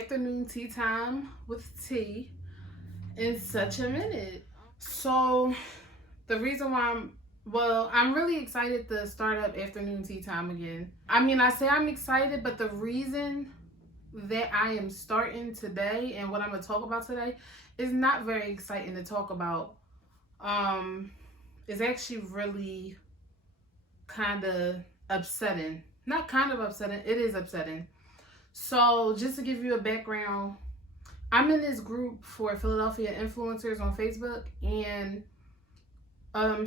afternoon tea time with tea in such a minute. So the reason why I'm really excited to start up afternoon tea time again. I mean, I say I'm excited, but the reason that I am starting today and what I'm gonna talk about today is not very exciting to talk about. It's actually really kind of upsetting. Not kind of upsetting, it is upsetting. So, just to give you a background, I'm in this group for Philadelphia influencers on Facebook, and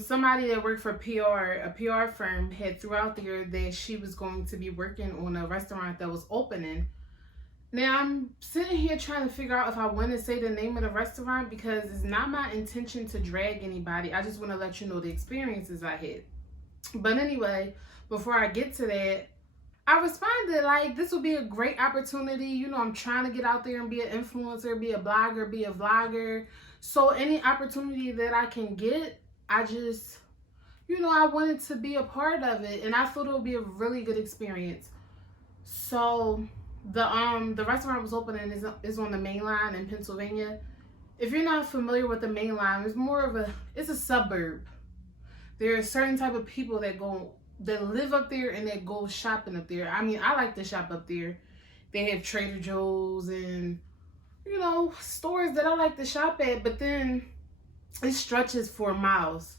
somebody that worked for a PR firm, had threw out there that she was going to be working on a restaurant that was opening. Now, I'm sitting here trying to figure out if I want to say the name of the restaurant because it's not my intention to drag anybody. I just want to let you know the experiences I had. But anyway, before I get to that, I responded like this would be a great opportunity. You know, I'm trying to get out there and be an influencer, be a blogger, be a vlogger. So any opportunity that I can get, I just, I wanted to be a part of it, and I thought it would be a really good experience. So the restaurant was opening is on the main line in Pennsylvania. If you're not familiar with the main line, it's a suburb. There are certain type of people that live up there and that go shopping up there. I mean, I like to shop up there. They have Trader Joe's and stores that I like to shop at, but then it stretches for miles.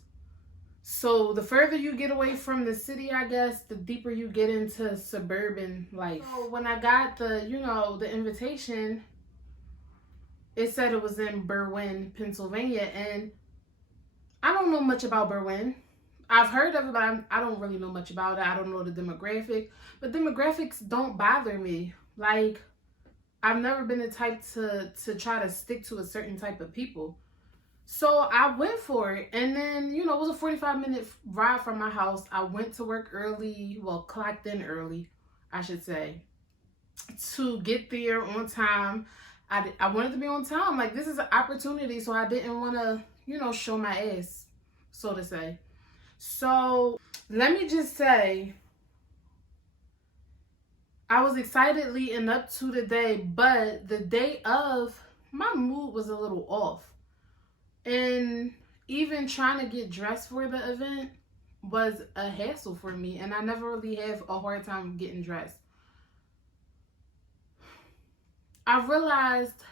So the further you get away from the city, I guess, the deeper you get into suburban life. So when I got the invitation, it said it was in Berwyn, Pennsylvania, and I don't know much about Berwyn. I've heard of it, but I don't really know much about it. I don't know the demographic, but demographics don't bother me. Like, I've never been the type to try to stick to a certain type of people. So I went for it, and then, it was a 45-minute ride from my house. I went to work early, clocked in early, I should say, to get there on time. I wanted to be on time. Like, this is an opportunity, so I didn't want to, show my ass, so to say. So let me just say, I was excited leading up to the day, but the day of, my mood was a little off. And even trying to get dressed for the event was a hassle for me, and I never really have a hard time getting dressed. I realized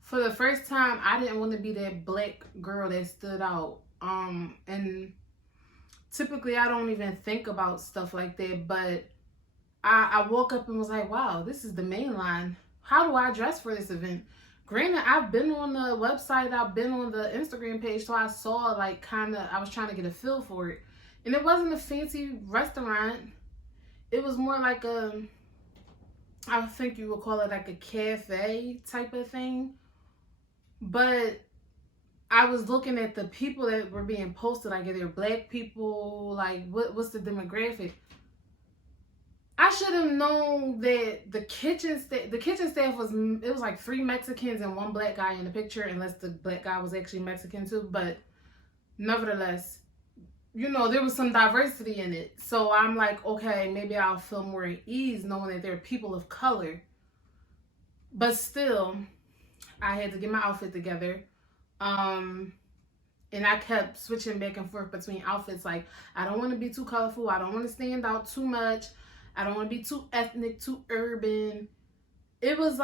for the first time I didn't want to be that black girl that stood out. And typically I don't even think about stuff like that, but I woke up and was like, wow, this is the main line. How do I dress for this event? Granted, I've been on the website, I've been on the Instagram page, so I saw I was trying to get a feel for it. And it wasn't a fancy restaurant. It was more like I think you would call it like a cafe type of thing. But I was looking at the people that were being posted, like if they're black people, like what's the demographic? I should have known that the kitchen staff was like 3 Mexicans and 1 black guy in the picture, unless the black guy was actually Mexican too. But nevertheless, there was some diversity in it. So I'm like, okay, maybe I'll feel more at ease knowing that there are people of color. But still, I had to get my outfit together. And I kept switching back and forth between outfits. Like, I don't want to be too colorful. I don't want to stand out too much. I don't want to be too ethnic, too urban. It was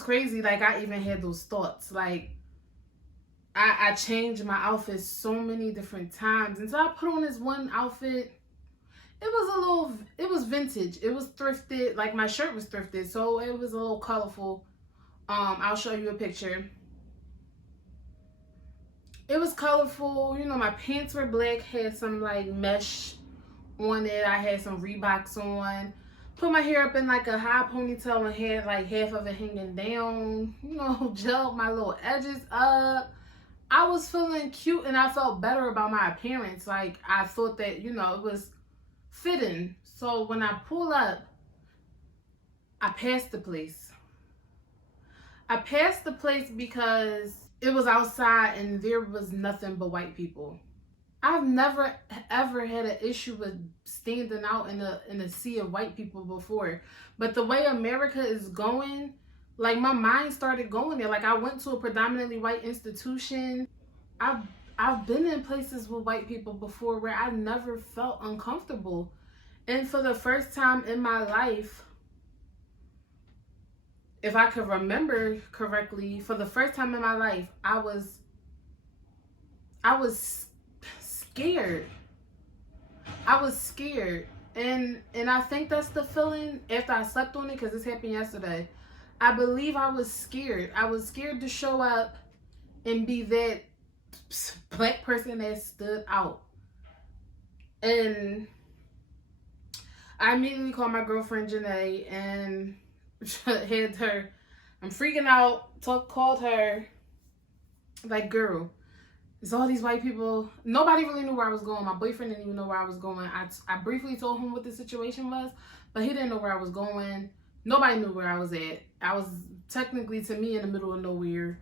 crazy. Like, I even had those thoughts. Like, I changed my outfit so many different times. And so I put on this one outfit. It was vintage. It was thrifted. Like, my shirt was thrifted. So it was a little colorful. I'll show you a picture. It was colorful. My pants were black, had some like mesh on it. I had some Reeboks on. Put my hair up in like a high ponytail and had like half of it hanging down. Gelled my little edges up. I was feeling cute and I felt better about my appearance. Like, I thought that, it was fitting. So when I pull up, I passed the place. I passed the place because it was outside and there was nothing but white people. I've never ever had an issue with standing out in a sea of white people before. But the way America is going, like my mind started going there. Like I went to a predominantly white institution. I've I've been in places with white people before where I never felt uncomfortable. And for the first time in my life, if I could remember correctly, for the first time in my life, I was scared. I was scared. And I think that's the feeling after I slept on it because this happened yesterday. I believe I was scared. I was scared to show up and be that black person that stood out. And I immediately called my girlfriend Janae and had her. I'm freaking out. Called her like, girl, it's all these white people. Nobody really knew where I was going. My boyfriend didn't even know where I was going. I briefly told him what the situation was, but he didn't know where I was going. Nobody knew where I was at. I was technically, to me, in the middle of nowhere.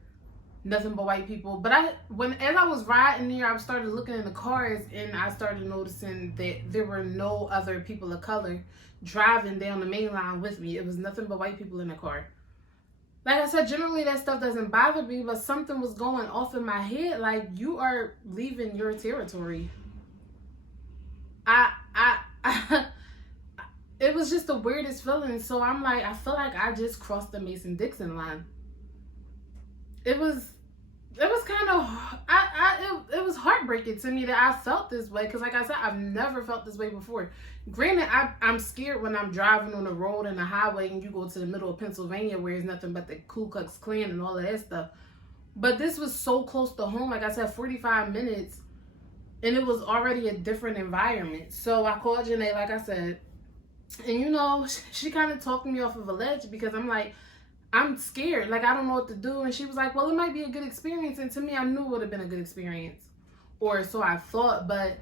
Nothing but white people. But as I was riding there, I started looking in the cars and I started noticing that there were no other people of color driving down the main line with me. It was nothing but white people in the car. Like I said, generally that stuff doesn't bother me, but something was going off in my head. Like, you are leaving your territory. I it was just the weirdest feeling. So I'm like, I feel like I just crossed the Mason-Dixon line. It was kind of it was heartbreaking to me that I felt this way, because like I said, I've never felt this way before. Granted, I'm scared when I'm driving on the road and the highway and you go to the middle of Pennsylvania where there's nothing but the Ku Klux Klan and all of that stuff. But this was so close to home. Like I said, 45 minutes, and it was already a different environment. So I called Janae, like I said, and she kind of talked me off of a ledge because I'm like, I'm scared. Like, I don't know what to do. And she was like, well, it might be a good experience. And to me, I knew it would have been a good experience. Or so I thought. But,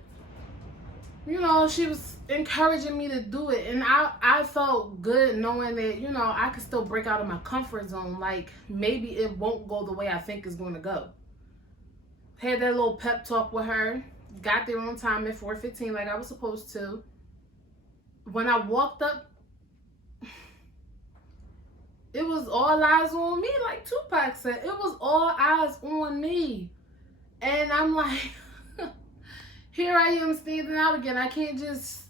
she was encouraging me to do it. And I felt good knowing that, I could still break out of my comfort zone. Like, maybe it won't go the way I think it's going to go. Had that little pep talk with her. Got there on time at 4:15 like I was supposed to. When I walked up, it was all eyes on me, like Tupac said. It was all eyes on me. And I'm like, here I am standing out again. I can't just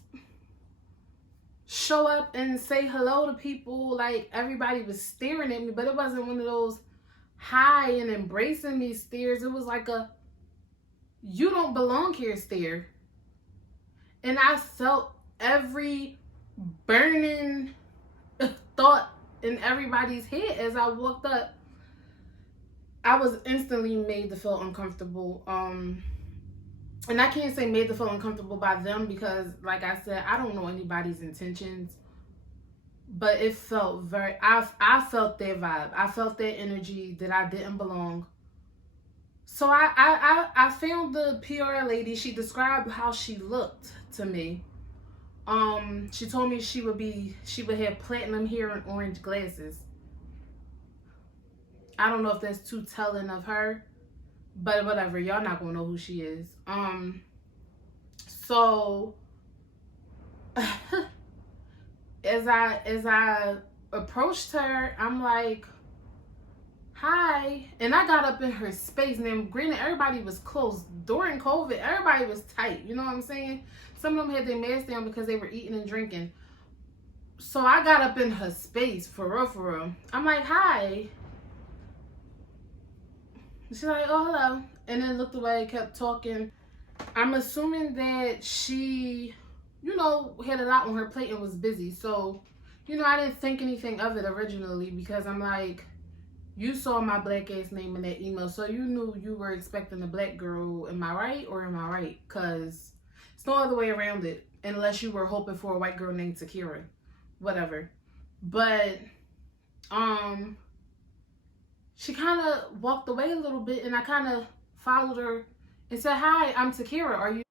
show up and say hello to people. Like, everybody was staring at me, but it wasn't one of those hi and embracing me stares. It was like a, you don't belong here stare. And I felt every burning thought in everybody's head as I walked up. I was instantly made to feel uncomfortable. And I can't say made to feel uncomfortable by them because, like I said, I don't know anybody's intentions. But it felt I felt their vibe. I felt their energy that I didn't belong. So I found the PR lady. She described how she looked to me. She told me she would have platinum hair and orange glasses. I don't know if that's too telling of her, but whatever. Y'all not gonna know who she is. So as I approached her, I'm like, hi. And I got up in her space. And then, granted, everybody was close. During COVID, everybody was tight. You know what I'm saying? Some of them had their masks down because they were eating and drinking. So I got up in her space, for real, for real. I'm like, hi. She's like, oh, hello. And then looked away, kept talking. I'm assuming that she, had a lot on her plate and was busy. So, I didn't think anything of it originally because I'm like, you saw my black ass name in that email, so you knew you were expecting a black girl. Am I right or am I right? Because it's no other way around it, unless you were hoping for a white girl named Takira. Whatever. But, she kind of walked away a little bit, and I kind of followed her and said, hi, I'm Takira. Are you?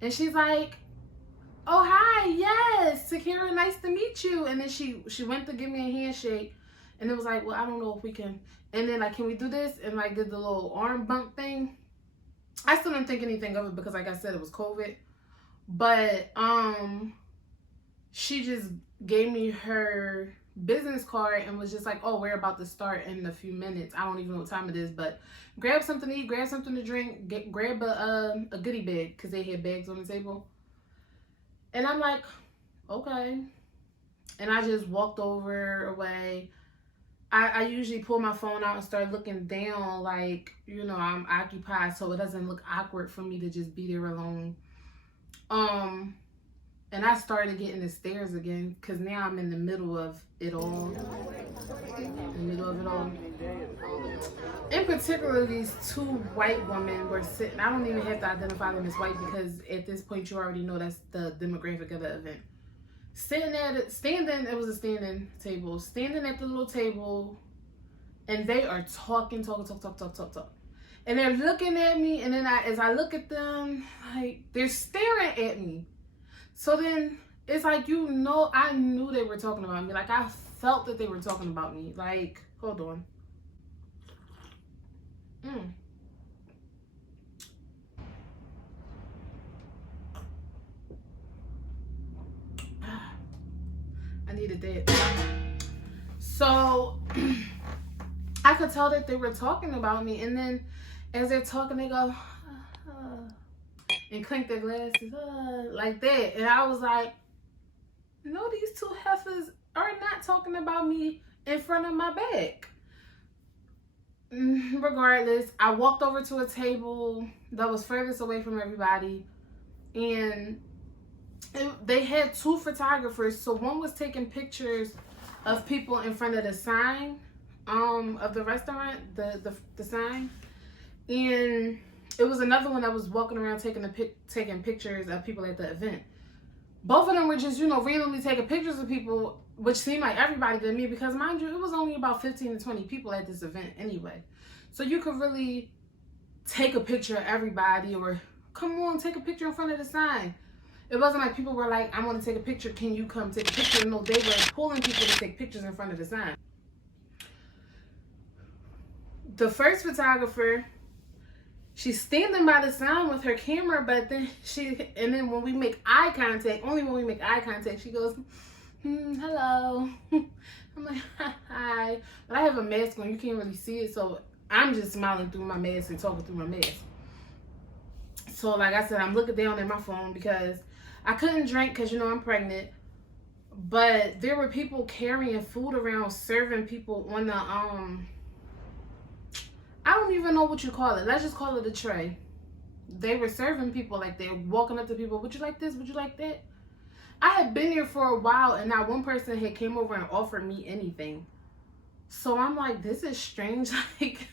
And she's like, oh, hi, yes, Takira, nice to meet you. And then she went to give me a handshake. And it was like, well, I don't know if we can. And then, like, can we do this? And, like, did the little arm bump thing. I still didn't think anything of it because, like I said, it was COVID. But she just gave me her business card and was just like, oh, we're about to start in a few minutes. I don't even know what time it is, but grab something to eat, grab something to drink, grab a goodie bag, because they had bags on the table. And I'm like, okay. And I just walked away. I usually pull my phone out and start looking down, like, you know, I'm occupied, so it doesn't look awkward for me to just be there alone. And I started getting the stares again, because now I'm in the middle of it all. In particular, these two white women were sitting. I don't even have to identify them as white, because at this point you already know that's the demographic of the event. It was a standing table. Standing at the little table, and they are talking. And they're looking at me, and then as I look at them, like, they're staring at me. So then it's like, you know, I knew they were talking about me. Like, I felt that they were talking about me. Like, hold on. I needed that. So I could tell that they were talking about me. And then as they're talking, they go, and clink their glasses, like that. And I was like, no, these two heifers are not talking about me in front of my back. Regardless, I walked over to a table that was furthest away from everybody, and they had two photographers. So one was taking pictures of people in front of the sign of the restaurant, the sign, and it was another one that was walking around taking pictures of people at the event. Both of them were just, you know, randomly taking pictures of people, which seemed like everybody to me, because, mind you, it was only about 15 to 20 people at this event anyway. So you could really take a picture of everybody, or come on, take a picture in front of the sign. It wasn't like people were like, I want to take a picture, can you come take a picture? No, they were pulling people to take pictures in front of the sign. The first photographer, she's standing by the sign with her camera, but then then when we make eye contact, only when we make eye contact, she goes, hello. I'm like, hi. But I have a mask on, you can't really see it, so I'm just smiling through my mask and talking through my mask. So like I said, I'm looking down at my phone because I couldn't drink because, you know, I'm pregnant. But there were people carrying food around, serving people on the, I don't even know what you call it. Let's just call it a tray. They were serving people, like they're walking up to people. Would you like this? Would you like that? I had been here for a while, and not one person had came over and offered me anything. So I'm like, this is strange. Like,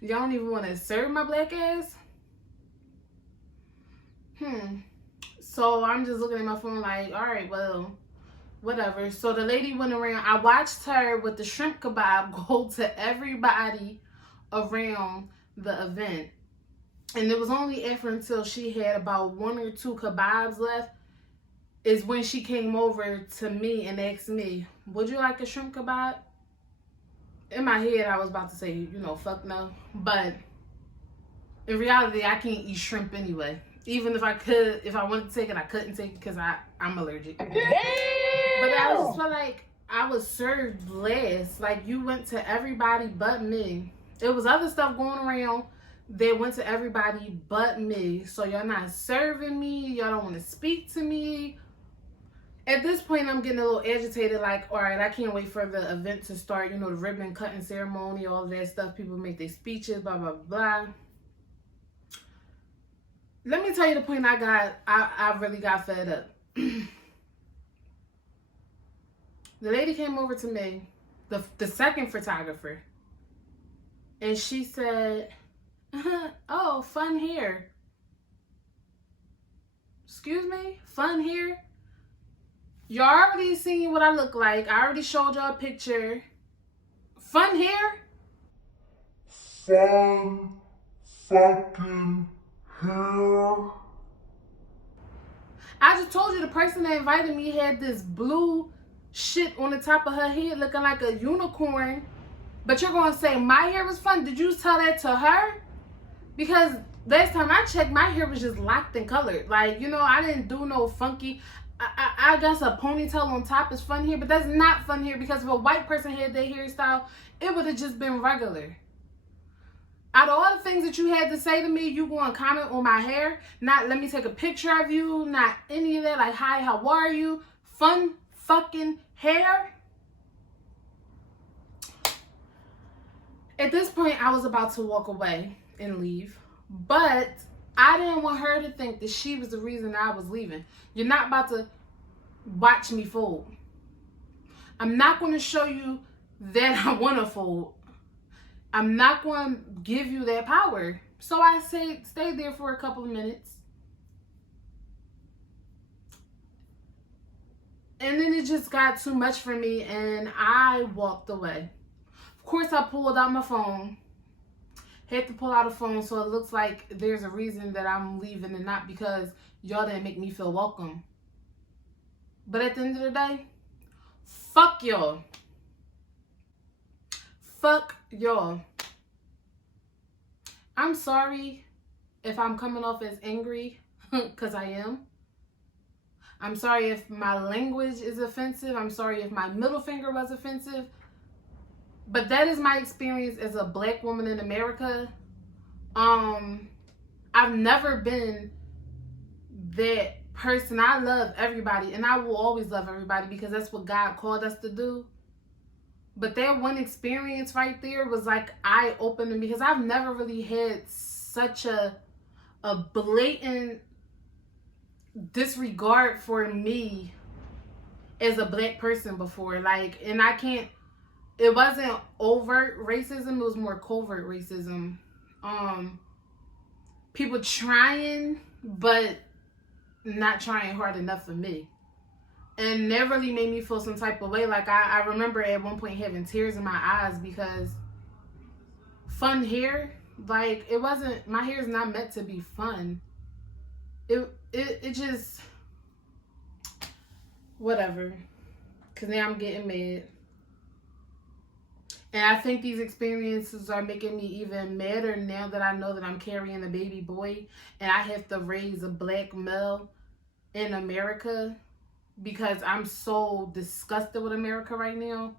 y'all don't even want to serve my black ass? So I'm just looking at my phone like, all right, well, whatever. So the lady went around. I watched her with the shrimp kebab go to everybody around the event. And it was only after until she had about 1 or 2 kebabs left is when she came over to me and asked me, would you like a shrimp kebab? In my head, I was about to say, you know, fuck no. But in reality, I can't eat shrimp anyway. Even if I could, if I wanted to take it, I couldn't take it because I'm allergic. Damn! But I just felt like I was served last. Like, you went to everybody but me. There was other stuff going around that went to everybody but me. So y'all not serving me. Y'all don't want to speak to me. At this point, I'm getting a little agitated. Like, all right, I can't wait for the event to start. You know, the ribbon cutting ceremony, all of that stuff. People make their speeches, blah, blah, blah. Let me tell you the point I really got fed up. The lady came over to me, the second photographer, and she said, oh, fun hair. Excuse me? Fun hair? Y'all already seen what I look like. I already showed y'all a picture. Fun hair? Fun fucking hair? I just told you the person that invited me had this blue shit on the top of her head looking like a unicorn. But you're going to say my hair was fun? Did you tell that to her? Because last time I checked, my hair was just locked and colored. Like, you know, I didn't do no funky. I guess a ponytail on top is fun here, but that's not fun here because if a white person had their hairstyle, it would have just been regular. Out of all the things that you had to say to me, you going to comment on my hair, not let me take a picture of you, not any of that, like, hi, how are you? Fun fucking hair? At this point, I was about to walk away and leave, but I didn't want her to think that she was the reason I was leaving. You're not about to watch me fold. I'm not going to show you that I want to fold. I'm not going to give you that power. So I stayed there for a couple of minutes. And then it just got too much for me and I walked away. Of course, I pulled out my phone. Had to pull out a phone so it looks like there's a reason that I'm leaving and not because y'all didn't make me feel welcome. But at the end of the day, fuck y'all. Fuck y'all. I'm sorry if I'm coming off as angry, because I am. I'm sorry if my language is offensive. I'm sorry if my middle finger was offensive. But that is my experience as a black woman in America. I've never been that person. I love everybody and I will always love everybody because that's what God called us to do. But that one experience right there was like eye-opening because I've never really had such a blatant disregard for me as a black person before. Like, and I can't, it wasn't overt racism, it was more covert racism. People trying, but not trying hard enough for me. And that really made me feel some type of way. Like, I remember at one point having tears in my eyes because fun hair, like, it wasn't, my hair is not meant to be fun. It just, whatever. Because now I'm getting mad. And I think these experiences are making me even madder now that I know that I'm carrying a baby boy and I have to raise a black male in America because I'm so disgusted with America right now.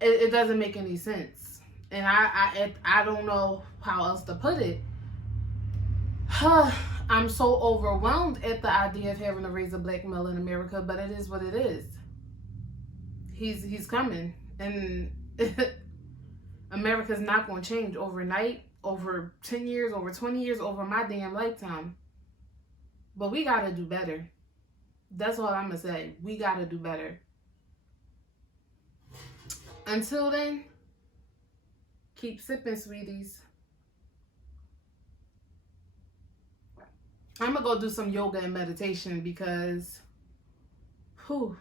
It doesn't make any sense. And I don't know how else to put it. I'm so overwhelmed at the idea of having to raise a black male in America, but it is what it is. He's coming, and America's not going to change overnight, over 10 years, over 20 years, over my damn lifetime. But we got to do better. That's all I'm going to say. We got to do better. Until then, keep sipping, sweeties. I'm going to go do some yoga and meditation because, whew.